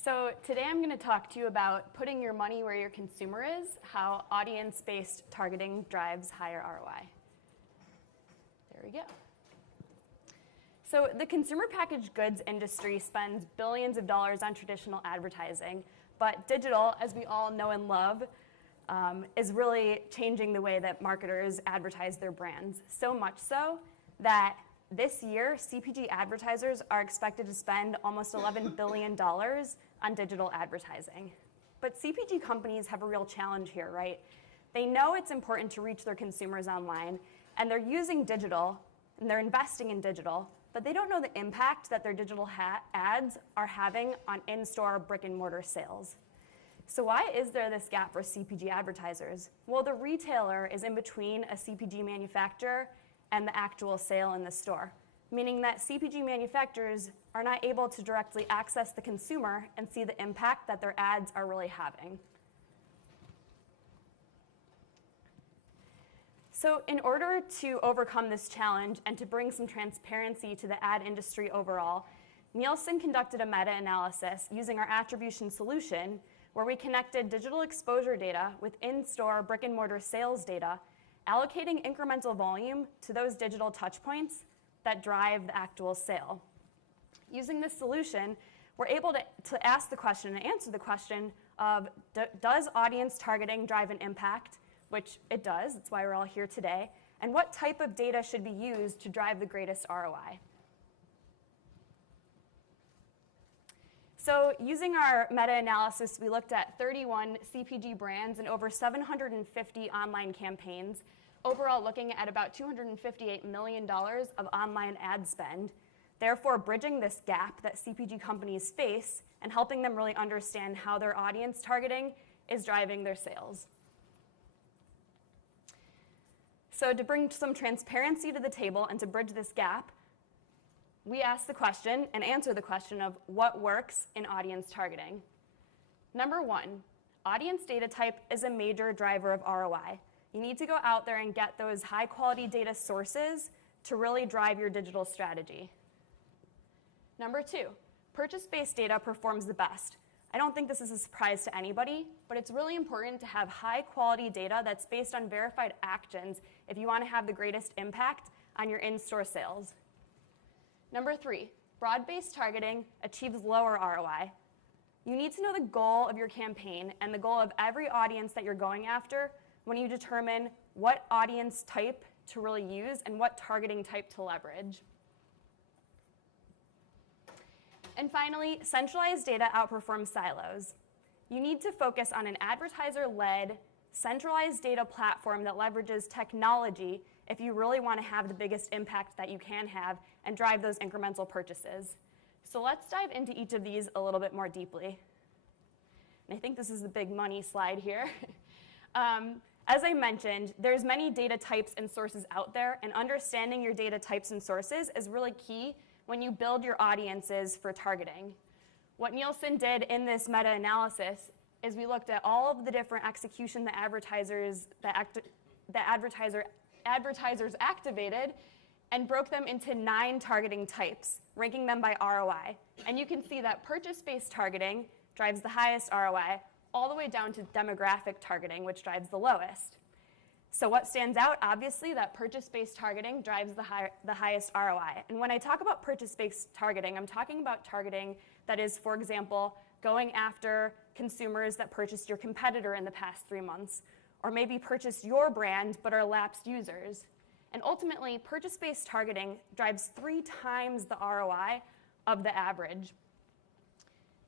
So today I'm going to talk to you about putting your money where your consumer is, how audience-based targeting drives higher ROI. There we go. So the consumer packaged goods industry spends billions of dollars on traditional advertising, but digital, as we all know and love, is really changing the way that marketers advertise their brands. So much so that this year, Cpg Advertisers are expected to spend almost $11 billion on digital advertising. But CPG companies have a real challenge here, right? They know it's important to reach their consumers online, and they're using digital, and they're investing in digital, but they don't know the impact that their digital ads are having on in-store brick-and-mortar sales. So why is there this gap for CPG advertisers? Well, the retailer is in between a CPG manufacturer and the actual sale in the store, meaning that CPG manufacturers are not able to directly access the consumer and see the impact that their ads are really having. So in order to overcome this challenge and to bring some transparency to the ad industry overall, Nielsen conducted a meta-analysis using our attribution solution where we connected digital exposure data with in-store brick-and-mortar sales data, allocating incremental volume to those digital touchpoints that drive the actual sale. Using this solution, we're able to ask the question and answer the question of, does audience targeting drive an impact? Which it does, that's why we're all here today. And what type of data should be used to drive the greatest ROI? So using our meta-analysis, we looked at 31 CPG brands and over 750 online campaigns, overall looking at about $258 million of online ad spend, therefore bridging this gap that CPG companies face and helping them really understand how their audience targeting is driving their sales. So to bring some transparency to the table and to bridge this gap, we ask the question and answer the question of what works in audience targeting. Number one, audience data type is a major driver of ROI. You need to go out there and get those high quality data sources to really drive your digital strategy. Number two, purchase-based data performs the best. I don't think this is a surprise to anybody, but it's really important to have high quality data that's based on verified actions if you want to have the greatest impact on your in-store sales. Number three, broad-based targeting achieves lower ROI. You need to know the goal of your campaign and the goal of every audience that you're going after when you determine what audience type to really use and what targeting type to leverage. And finally, centralized data outperforms silos. You need to focus on an advertiser-led, centralized data platform that leverages technology if you really want to have the biggest impact that you can have and drive those incremental purchases. So let's dive into each of these a little bit more deeply. And I think this is the big money slide here. As I mentioned, there's many data types and sources out there, and understanding your data types and sources is really key when you build your audiences for targeting. What Nielsen did in this meta-analysis is we looked at all of the different execution that advertisers activated and broke them into 9 targeting types, ranking them by ROI. And you can see that purchase-based targeting drives the highest ROI, all the way down to demographic targeting, which drives the lowest. So what stands out? Obviously, that purchase-based targeting drives the highest ROI. And when I talk about purchase-based targeting, I'm talking about targeting that is, for example, going after consumers that purchased your competitor in the past 3 months, or maybe purchased your brand but are lapsed users. And ultimately, purchase-based targeting drives 3 times the ROI of the average.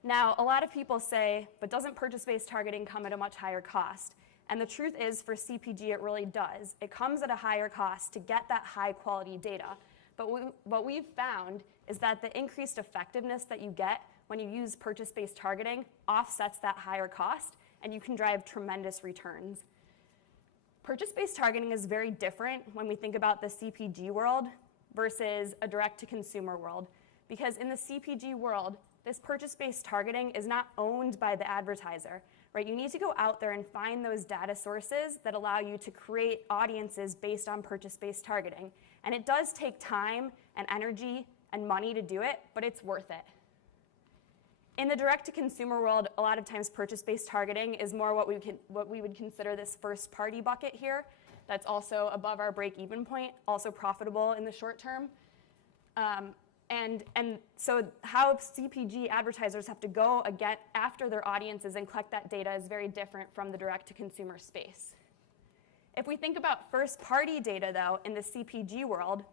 Now, a lot of people say, but doesn't purchase-based targeting come at a much higher cost? And the truth is, for CPG, it really does. It comes at a higher cost to get that high-quality data. But what we've found is that the increased effectiveness that you get when you use purchase-based targeting offsets that higher cost, and you can drive tremendous returns. Purchase-based targeting is very different when we think about the CPG world versus a direct-to-consumer world. Because in the CPG world, this purchase-based targeting is not owned by the advertiser, right? You need to go out there and find those data sources that allow you to create audiences based on purchase-based targeting. And it does take time and energy and money to do it, but it's worth it. In the direct-to-consumer world, a lot of times purchase-based targeting is more what we would consider this first-party bucket here. That's also above our break-even point, also profitable in the short term. And so how CPG advertisers have to go after their audiences and collect that data is very different from the direct-to-consumer space. If we think about first-party data, though, in the CPG world,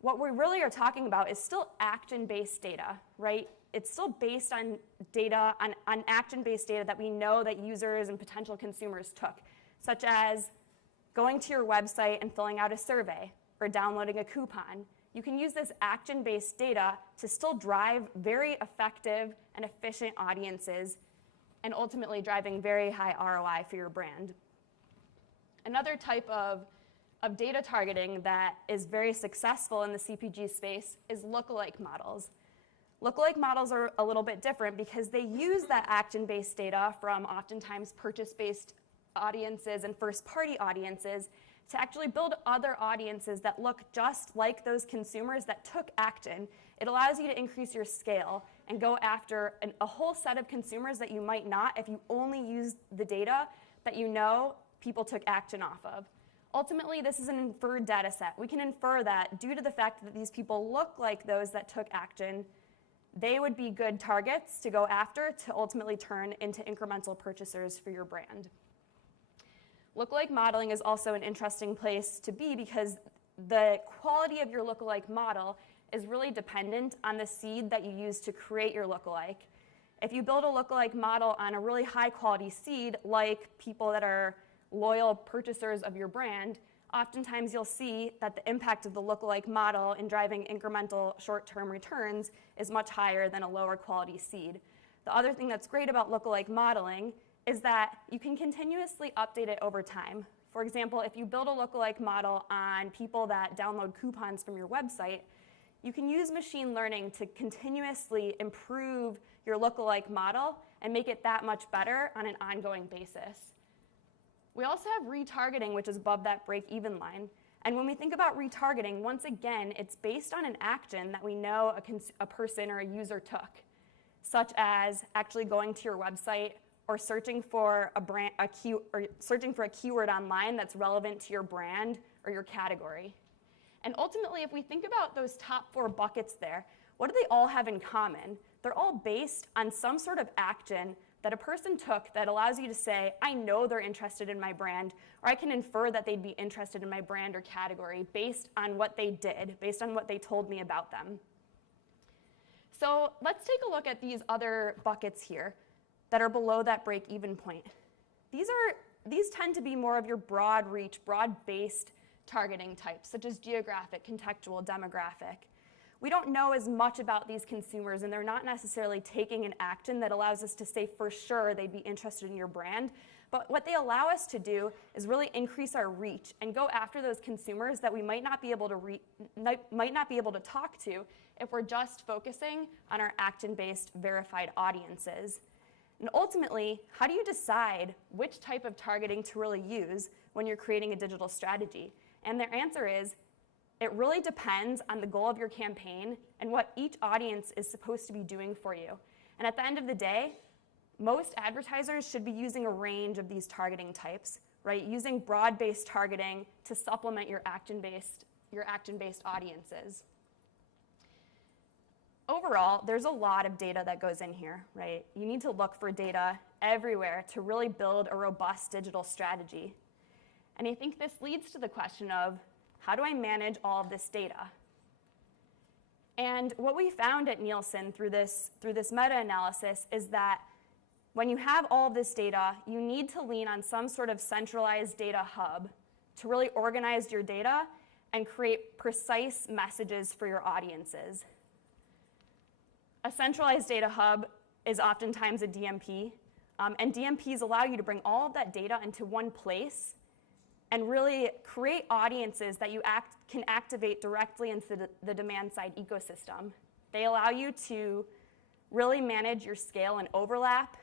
what we really are talking about is still action-based data, right? It's still based on data, on action-based data that we know that users and potential consumers took, such as going to your website and filling out a survey or downloading a coupon. You can use this action-based data to still drive very effective and efficient audiences and ultimately driving very high ROI for your brand. Another type of data targeting that is very successful in the CPG space is lookalike models. Lookalike models are a little bit different because they use that action-based data from oftentimes purchase-based audiences and first-party audiences to actually build other audiences that look just like those consumers that took action. It allows you to increase your scale and go after a whole set of consumers that you might not if you only use the data that you know people took action off of. Ultimately, this is an inferred data set. We can infer that due to the fact that these people look like those that took action, they would be good targets to go after to ultimately turn into incremental purchasers for your brand. Lookalike modeling is also an interesting place to be because the quality of your lookalike model is really dependent on the seed that you use to create your lookalike. If you build a lookalike model on a really high quality seed, like people that are loyal purchasers of your brand, oftentimes you'll see that the impact of the lookalike model in driving incremental short-term returns is much higher than a lower quality seed. The other thing that's great about lookalike modeling is that you can continuously update it over time. For example, if you build a lookalike model on people that download coupons from your website, you can use machine learning to continuously improve your lookalike model and make it that much better on an ongoing basis. We also have retargeting, which is above that break-even line. And when we think about retargeting, once again, it's based on an action that we know a person or a user took, such as actually going to your website or searching for a keyword online that's relevant to your brand or your category. And ultimately, if we think about those top 4 buckets there, what do they all have in common? They're all based on some sort of action that a person took that allows you to say, I know they're interested in my brand, or I can infer that they'd be interested in my brand or category based on what they did, based on what they told me about them. So let's take a look at these other buckets here that are below that break-even point. These tend to be more of your broad reach, broad-based targeting types, such as geographic, contextual, demographic. We don't know as much about these consumers, and they're not necessarily taking an action that allows us to say for sure they'd be interested in your brand. But what they allow us to do is really increase our reach and go after those consumers that we might not be able to talk to if we're just focusing on our action-based verified audiences. And ultimately, how do you decide which type of targeting to really use when you're creating a digital strategy? And their answer is, it really depends on the goal of your campaign and what each audience is supposed to be doing for you. And at the end of the day, most advertisers should be using a range of these targeting types, right? Using broad-based targeting to supplement your action-based audiences. Overall, there's a lot of data that goes in here, right? You need to look for data everywhere to really build a robust digital strategy. And I think this leads to the question of, how do I manage all of this data? And what we found at Nielsen through this meta-analysis is that when you have all of this data, you need to lean on some sort of centralized data hub to really organize your data and create precise messages for your audiences. A centralized data hub is oftentimes a DMP, and DMPs allow you to bring all of that data into one place and really create audiences that you can activate directly into the demand-side ecosystem. They allow you to really manage your scale and overlap.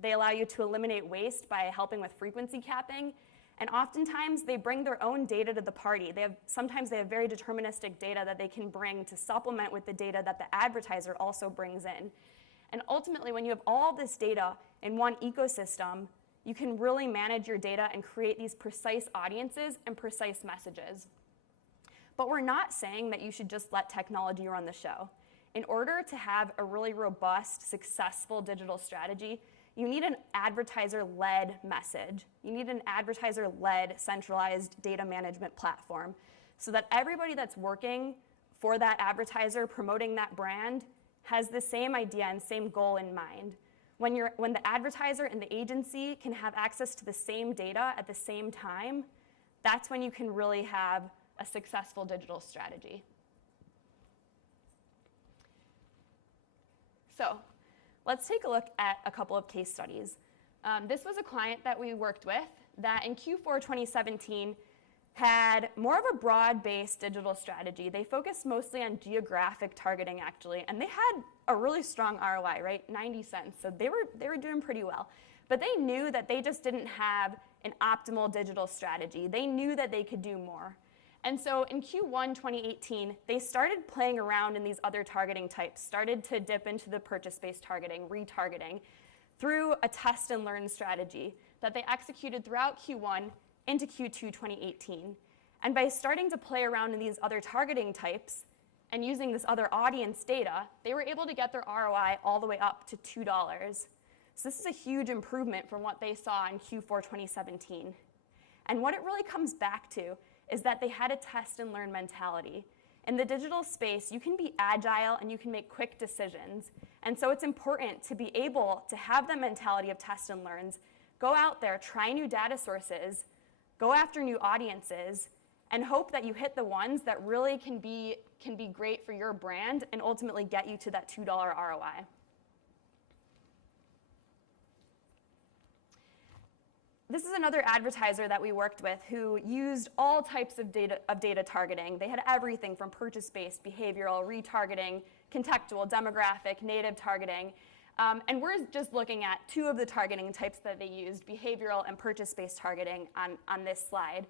They allow you to eliminate waste by helping with frequency capping. And oftentimes, they bring their own data to the party. Sometimes they have very deterministic data that they can bring to supplement with the data that the advertiser also brings in. And ultimately, when you have all this data in one ecosystem, you can really manage your data and create these precise audiences and precise messages. But we're not saying that you should just let technology run the show. In order to have a really robust, successful digital strategy, you need an advertiser-led message. You need an advertiser-led centralized data management platform so that everybody that's working for that advertiser, promoting that brand, has the same idea and same goal in mind. When the advertiser and the agency can have access to the same data at the same time, that's when you can really have a successful digital strategy. So let's take a look at a couple of case studies. This was a client that we worked with that in Q4 2017 had more of a broad-based digital strategy. They focused mostly on geographic targeting, actually, and they had a really strong ROI, right? 90 cents, so they were doing pretty well. But they knew that they just didn't have an optimal digital strategy. They knew that they could do more. And so in Q1 2018, they started playing around in these other targeting types, started to dip into the purchase-based targeting, retargeting, through a test and learn strategy that they executed throughout Q1 into Q2 2018. And by starting to play around in these other targeting types and using this other audience data, they were able to get their ROI all the way up to $2. So this is a huge improvement from what they saw in Q4 2017. And what it really comes back to is that they had a test and learn mentality. In the digital space, you can be agile and you can make quick decisions. And so it's important to be able to have the mentality of test and learns, go out there, try new data sources, go after new audiences, and hope that you hit the ones that really can be great for your brand and ultimately get you to that $2 ROI. This is another advertiser that we worked with who used all types of data targeting. They had everything from purchase-based, behavioral, retargeting, contextual, demographic, native targeting. And we're just looking at two of the targeting types that they used, behavioral and purchase-based targeting on this slide.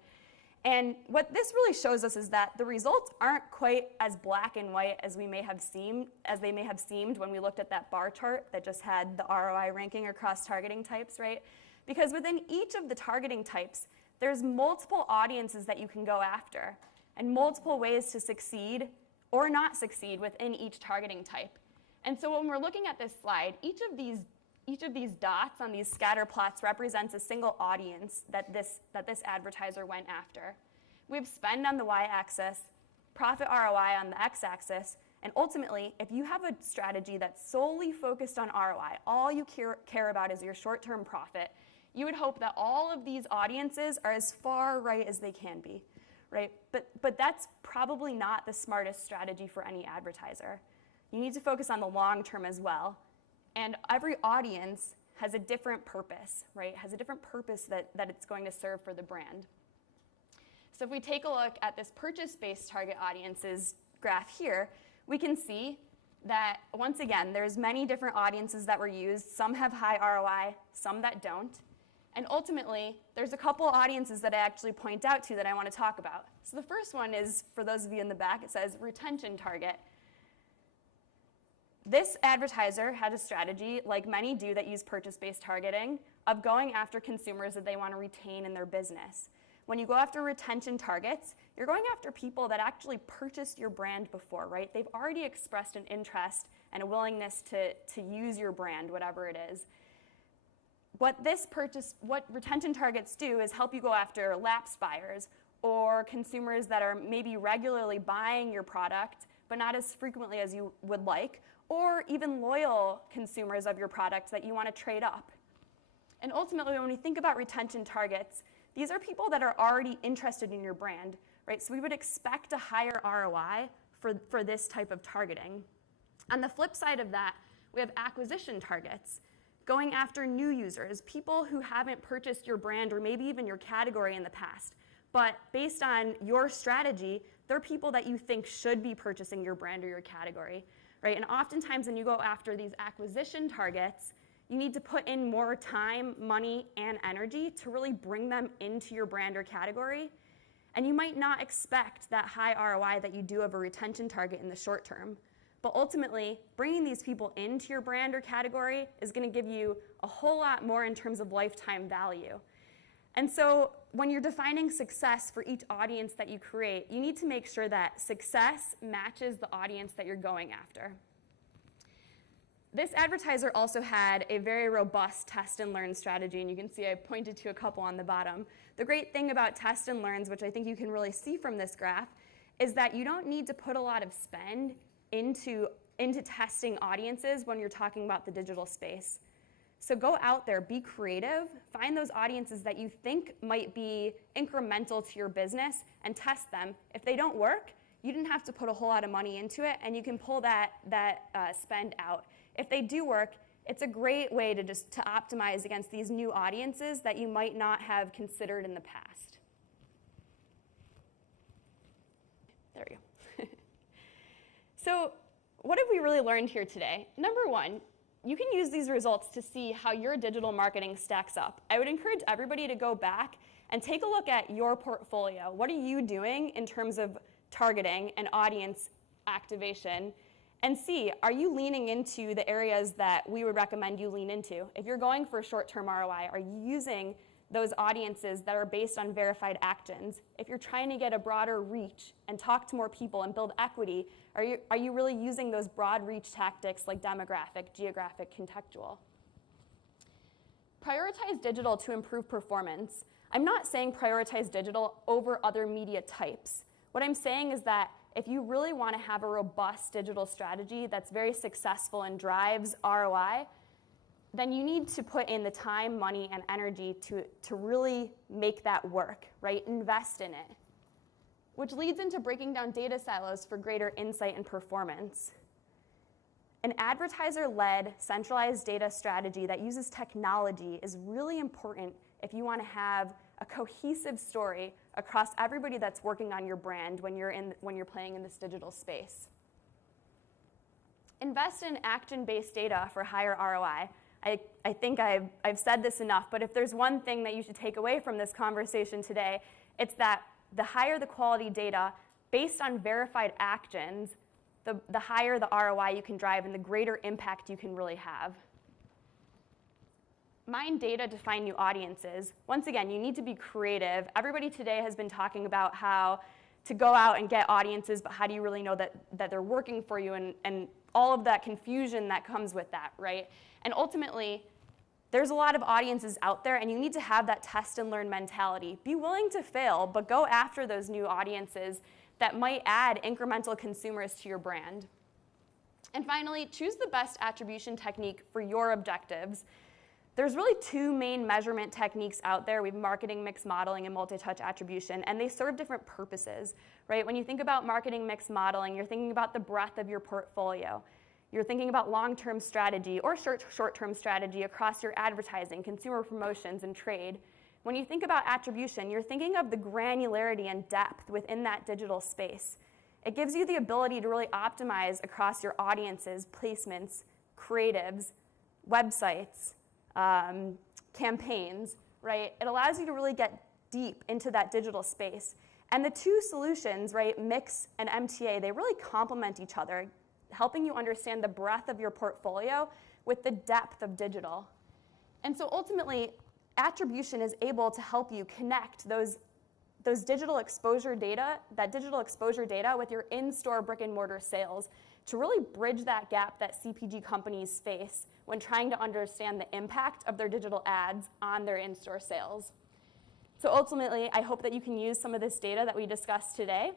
And what this really shows us is that the results aren't quite as black and white as they may have seemed when we looked at that bar chart that just had the ROI ranking across targeting types, right? Because within each of the targeting types, there's multiple audiences that you can go after and multiple ways to succeed or not succeed within each targeting type. And so when we're looking at this slide, each of these dots on these scatter plots represents a single audience that this advertiser went after. We have spend on the y-axis, profit ROI on the x-axis, and ultimately, if you have a strategy that's solely focused on ROI, all you care about is your short-term profit, you would hope that all of these audiences are as far right as they can be, right? But that's probably not the smartest strategy for any advertiser. You need to focus on the long term as well. And every audience has a different purpose, right? Has a different purpose that it's going to serve for the brand. So if we take a look at this purchase-based target audiences graph here, we can see that, once again, there's many different audiences that were used. Some have high ROI, some that don't. And ultimately, there's a couple audiences that I actually point out to that I want to talk about. So the first one is, for those of you in the back, it says retention target. This advertiser had a strategy, like many do that use purchase-based targeting, of going after consumers that they want to retain in their business. When you go after retention targets, you're going after people that actually purchased your brand before, right? They've already expressed an interest and a willingness to use your brand, whatever it is. What retention targets do is help you go after lapsed buyers or consumers that are maybe regularly buying your product, but not as frequently as you would like, or even loyal consumers of your product that you want to trade up. And ultimately, when we think about retention targets, these are people that are already interested in your brand, right? So we would expect a higher ROI for this type of targeting. On the flip side of that, we have acquisition targets, going after new users, people who haven't purchased your brand or maybe even your category in the past. But based on your strategy, they're people that you think should be purchasing your brand or your category, right? And oftentimes when you go after these acquisition targets, you need to put in more time, money, and energy to really bring them into your brand or category. And you might not expect that high ROI that you do of a retention target in the short term. But ultimately, bringing these people into your brand or category is going to give you a whole lot more in terms of lifetime value. And so when you're defining success for each audience that you create, you need to make sure that success matches the audience that you're going after. This advertiser also had a very robust test and learn strategy, and you can see I pointed to a couple on the bottom. The great thing about test and learns, which I think you can really see from this graph, is that you don't need to put a lot of spend into testing audiences when you're talking about the digital space. So go out there, be creative, find those audiences that you think might be incremental to your business and test them. If they don't work, you didn't have to put a whole lot of money into it, and you can pull that spend out. If they do work, it's a great way to optimize against these new audiences that you might not have considered in the past. There we go. So what have we really learned here today? Number one, you can use these results to see how your digital marketing stacks up. I would encourage everybody to go back and take a look at your portfolio. What are you doing in terms of targeting and audience activation? And see, are you leaning into the areas that we would recommend you lean into? If you're going for short-term ROI, are you using those audiences that are based on verified actions? If you're trying to get a broader reach and talk to more people and build equity, are you really using those broad reach tactics like demographic, geographic, contextual? Prioritize digital to improve performance. I'm not saying prioritize digital over other media types. What I'm saying is that if you really want to have a robust digital strategy that's very successful and drives ROI, then you need to put in the time, money, and energy to really make that work, right? Invest in it. Which leads into breaking down data silos for greater insight and performance. An advertiser-led centralized data strategy that uses technology is really important if you want to have a cohesive story across everybody that's working on your brand when you're playing in this digital space. Invest in action-based data for higher ROI. I think I've said this enough, but if there's one thing that you should take away from this conversation today, it's that the higher the quality data based on verified actions, the higher the ROI you can drive and the greater impact you can really have. Mine data to find new audiences. Once again, you need to be creative. Everybody today has been talking about how to go out and get audiences, but how do you really know that they're working for you, and all of that confusion that comes with that, right? And ultimately, there's a lot of audiences out there, and you need to have that test and learn mentality. Be willing to fail, but go after those new audiences that might add incremental consumers to your brand. And finally, choose the best attribution technique for your objectives. There's really two main measurement techniques out there. We have marketing mix modeling and multi-touch attribution, and they serve different purposes, right? When you think about marketing mix modeling, you're thinking about the breadth of your portfolio. You're thinking about long-term strategy or short-term strategy across your advertising, consumer promotions, and trade. When you think about attribution, you're thinking of the granularity and depth within that digital space. It gives you the ability to really optimize across your audiences, placements, creatives, websites, campaigns, right? It allows you to really get deep into that digital space. And the two solutions, right, Mix and MTA, they really complement each other, helping you understand the breadth of your portfolio with the depth of digital. And so ultimately, attribution is able to help you connect those digital exposure data, with your in-store brick and mortar sales to really bridge that gap that CPG companies face when trying to understand the impact of their digital ads on their in-store sales. So ultimately, I hope that you can use some of this data that we discussed today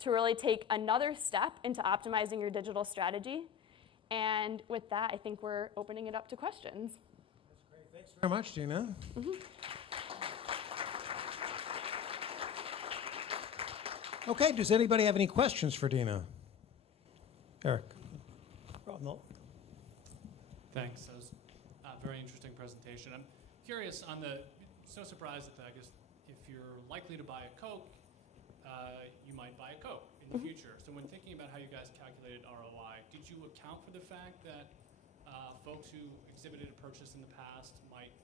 to really take another step into optimizing your digital strategy. And with that, I think we're opening it up to questions. That's great. Thanks very much, Dina. Okay, does anybody have any questions for Dina? Eric. No. Thanks. That was a very interesting presentation. I'm curious on so surprised that I guess if you're likely to buy a Coke, you might buy a Coke in the future. So when thinking about how you guys calculated ROI, did you account for the fact that folks who exhibited a purchase in the past might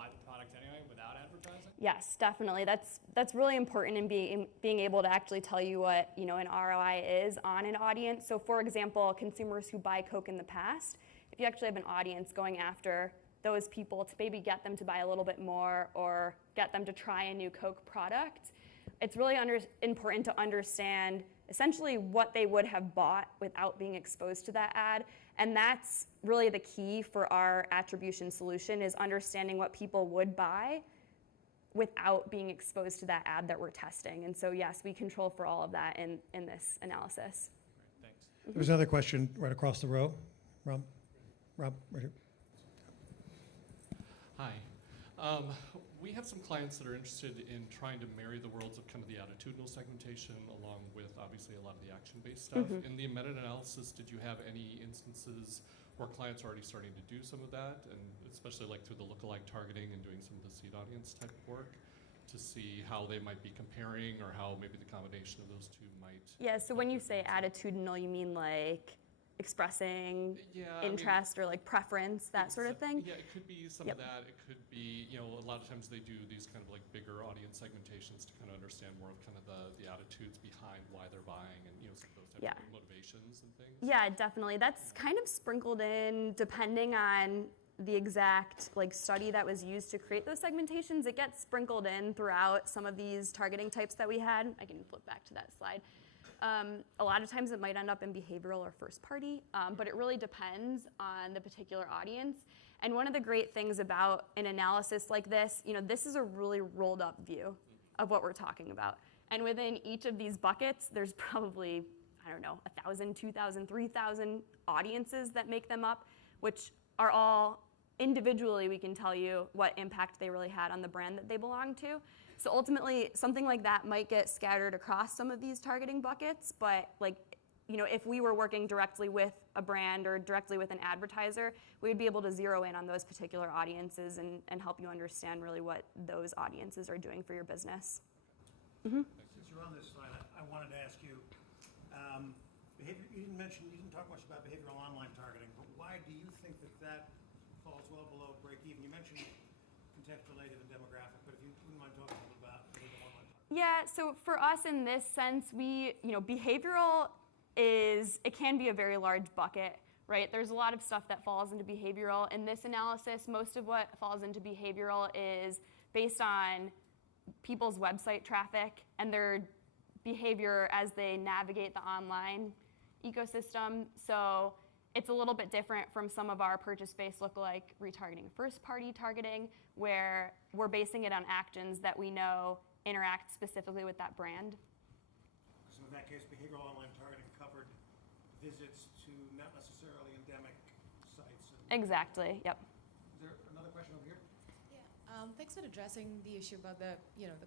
buy the product anyway without advertising? Yes, definitely. That's really important in being able to actually tell you what an ROI is on an audience. So, for example, consumers who buy Coke in the past, if you actually have an audience going after those people to maybe get them to buy a little bit more or get them to try a new Coke product, it's really important to understand essentially what they would have bought without being exposed to that ad. And that's really the key for our attribution solution, is understanding what people would buy without being exposed to that ad that we're testing. And so yes, we control for all of that in this analysis. Great, thanks. There's another question right across the row. Rob, right here. Hi. We have some clients that are interested in trying to marry the worlds of kind of the attitudinal segmentation along with obviously a lot of the action-based stuff. In the meta-analysis, did you have any instances where clients are already starting to do some of that, and especially like through the lookalike targeting and doing some of the seed audience type work to see how they might be comparing or how maybe the combination of those two might? Yeah, so when you say attitudinal, you mean like expressing interest or like preference, that sort of thing? Yeah, it could be some of that. It could be, a lot of times they do these kind of like bigger audience segmentations to kind of understand more of kind of the attitudes behind why they're buying and, some of those types of motivations and things. Yeah, definitely. That's kind of sprinkled in depending on the exact study that was used to create those segmentations. It gets sprinkled in throughout some of these targeting types that we had. I can flip back to that slide. A lot of times it might end up in behavioral or first party, but it really depends on the particular audience. And one of the great things about an analysis like this, this is a really rolled up view of what we're talking about. And within each of these buckets, there's probably, 1,000, 2,000, 3,000 audiences that make them up, which are all individually, we can tell you what impact they really had on the brand that they belong to. So ultimately, something like that might get scattered across some of these targeting buckets, but if we were working directly with a brand or directly with an advertiser, we would be able to zero in on those particular audiences and help you understand really what those audiences are doing for your business. Since you're on this slide, I wanted to ask you, you didn't talk much about behavioral online targeting, but why do you think that falls well below break even? You mentioned contextual-related and demographic, but if you wouldn't mind talking a little about behavioral online targeting. Yeah, so for us in this sense, behavioral it can be a very large bucket, right? There's a lot of stuff that falls into behavioral. In this analysis, most of what falls into behavioral is based on people's website traffic and their behavior as they navigate the online ecosystem. So it's a little bit different from some of our purchase-based lookalike retargeting, first-party targeting, where we're basing it on actions that we know interact specifically with that brand. So in that case, behavioral online targeting covered visits to not necessarily endemic sites. Exactly, yep. Is there another question over here? Yeah, thanks for addressing the issue about the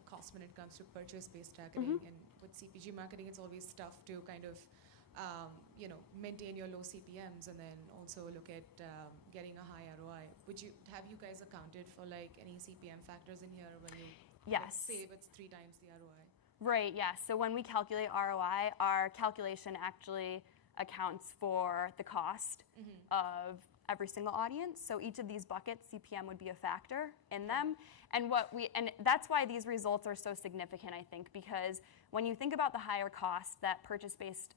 cost when it comes to purchase-based targeting. And with CPG marketing, it's always tough to kind of maintain your low CPMs and then also look at getting a high ROI. Have you guys accounted for any CPM factors in here when you say it's 3 times the ROI? Right, yes. So when we calculate ROI, our calculation actually accounts for the cost of every single audience. So each of these buckets, CPM would be a factor in them. And that's why these results are so significant, I think, because when you think about the higher cost that purchase-based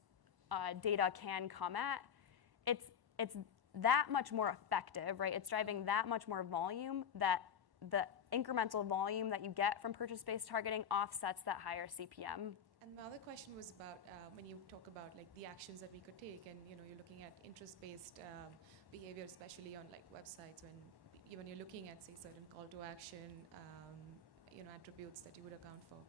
data can come at, it's that much more effective, right? It's driving that much more volume, that the incremental volume that you get from purchase-based targeting offsets that higher CPM. And my other question was about when you talk about the actions that we could take, and you're looking at interest-based behavior, especially on websites when you're looking at say certain call to action, attributes that you would account for.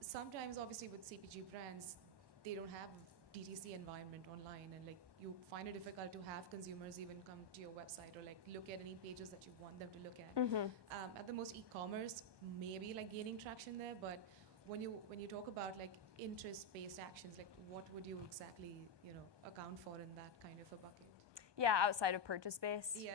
Sometimes, obviously, with CPG brands, they don't have DTC environment online, and you find it difficult to have consumers even come to your website or look at any pages that you want them to look at. At the most, e-commerce may be gaining traction there, but when you talk about interest-based actions, what would you exactly account for in that kind of a bucket? Yeah, outside of purchase-based. Yeah.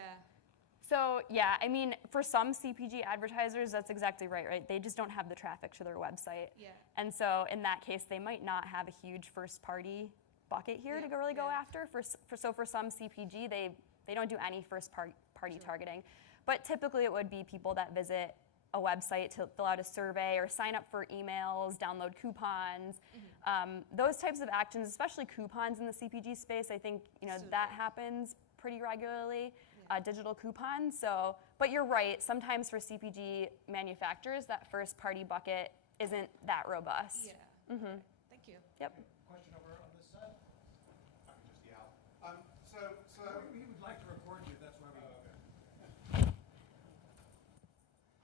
So yeah, I mean, for some CPG advertisers, that's exactly right? They just don't have the traffic to their website. Yeah. And so in that case, they might not have a huge first-party bucket here to go after. So for some CPG, they don't do any first-party targeting. But typically it would be people that visit a website to fill out a survey or sign up for emails, download coupons. Those types of actions, especially coupons in the CPG space, I think that happens pretty regularly, digital coupons. So, but you're right, sometimes for CPG manufacturers, that first party bucket isn't that robust. Yeah. Thank you. Yep. Question over on this side? I can just yell. So We would like to record you, that's why we.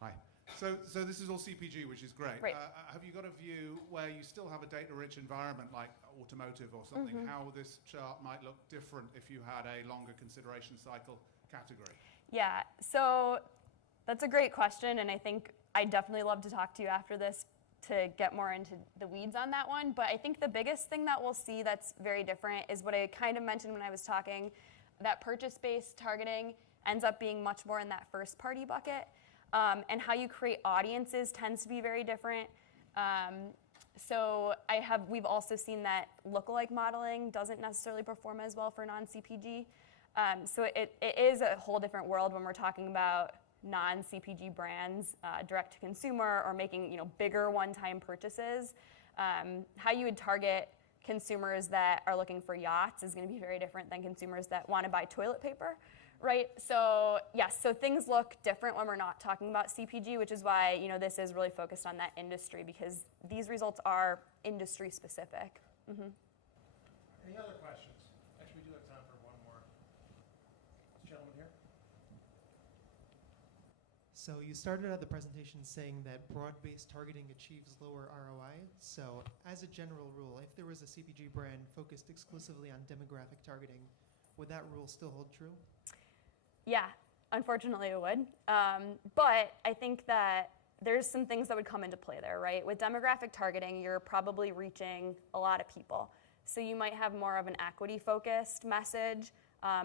hi. So this is all CPG, which is great. Right. Have you got a view where you still have a data-rich environment like automotive or something? How this chart might look different if you had a longer consideration cycle category? Yeah, so that's a great question, and I think I'd definitely love to talk to you after this to get more into the weeds on that one. But I think the biggest thing that we'll see that's very different is what I kind of mentioned when I was talking, that purchase-based targeting ends up being much more in that first-party bucket. And how you create audiences tends to be very different. So we've also seen that lookalike modeling doesn't necessarily perform as well for non-CPG. So it is a whole different world when we're talking about non-CPG brands, direct to consumer, or making bigger one-time purchases. How you would target consumers that are looking for yachts is going to be very different than consumers that want to buy toilet paper. Right, so yes, so things look different when we're not talking about CPG, which is why this is really focused on that industry, because these results are industry specific. Any other questions? Actually, we do have time for one more. This gentleman here. So you started out the presentation saying that broad-based targeting achieves lower ROI. So as a general rule, if there was a CPG brand focused exclusively on demographic targeting, would that rule still hold true? Yeah, unfortunately it would. But I think that there's some things that would come into play there, right? With demographic targeting, you're probably reaching a lot of people. So you might have more of an equity-focused message,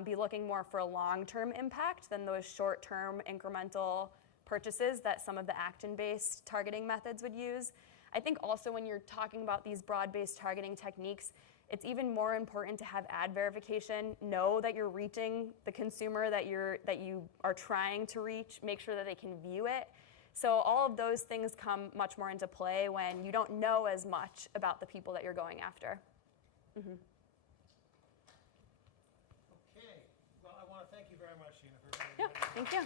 be looking more for a long-term impact than those short-term incremental purchases that some of the action-based targeting methods would use. I think also when you're talking about these broad-based targeting techniques, it's even more important to have ad verification, know that you're reaching the consumer that you are trying to reach, make sure that they can view it. So all of those things come much more into play when you don't know as much about the people that you're going after. Okay. Well, I want to thank you very much, Tina, for being Yeah, thank you.